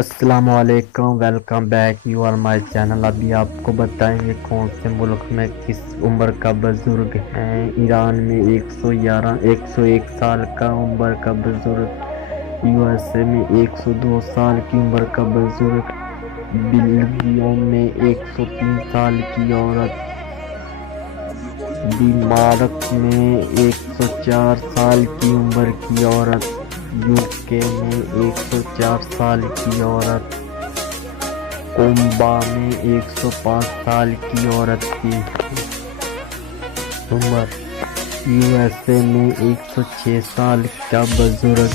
السلام علیکم، welcome back, you are my channel. ابھی آپ کو بتائیں گے کون سے ملک میں کس عمر کا بزرگ ہیں۔ ایران میں 101 سال کا عمر کا بزرگ، یو ایس اے میں 102 سال کی عمر کا بزرگ، بیلجیم میں 103 سال کی عورت، ڈنمارک میں 104 سال کی عمر کی عورت، یوکے میں 104 سال کی عورت، کومبا میں 105 سال کی عورت کی عمر، یو ایس اے میں 106 سال کا بزرگ،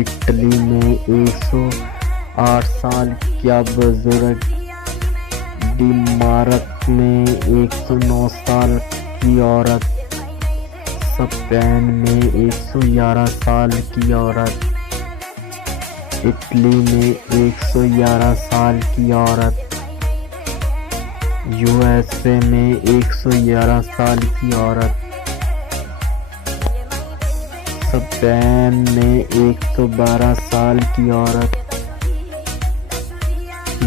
اٹلی میں 108 سال کا بزرگ، ڈنمارک میں 109 سال کی عورت، اسپین میں 111 سال کی عورت، اٹلی میں 111 سال کی عورت، یو ایس اے میں 111 سال کی عورت، اسپین میں 112 سال کی عورت،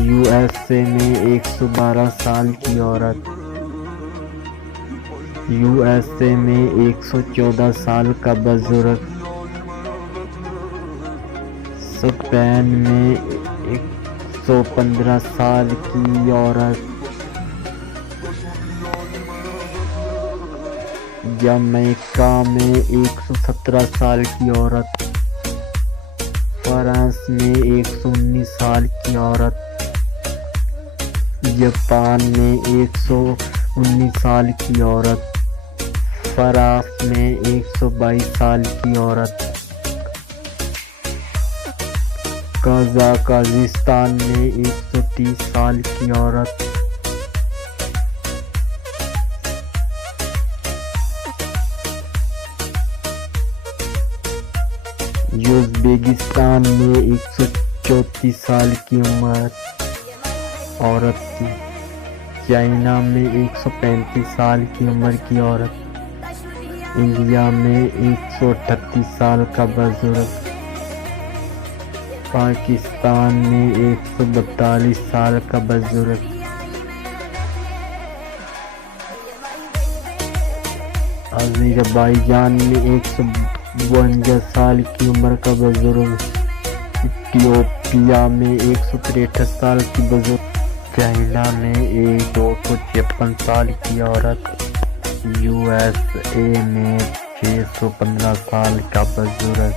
یو ایس اے میں 112 سال کی عورت، یو ایس اے میں 114 سال کا بزرگ، اسپین میں 115 سال کی عورت، جمیکا میں 117 سال کی عورت، فرانس میں 119 سال کی عورت، جاپان میں 119 سال کی عورت، فرانس میں 122 سال کی عورت، قازقستان میں 130 سال کی عورت، ازبکستان میں 134 سال کی عورت کی، چائنا میں 135 سال کی عمر کی عورت، انڈیا میں 138 سال کا بزرگ، پاکستان میں 142 سال کا بزرگ، آذربائیجان میں 152 سال کی عمر کا بزرگ، ایتھوپیا میں 163 سال کی بزرگ، چائنا میں 256 سال کی عورت، یو ایس اے میں 615 سال کا بزرگ۔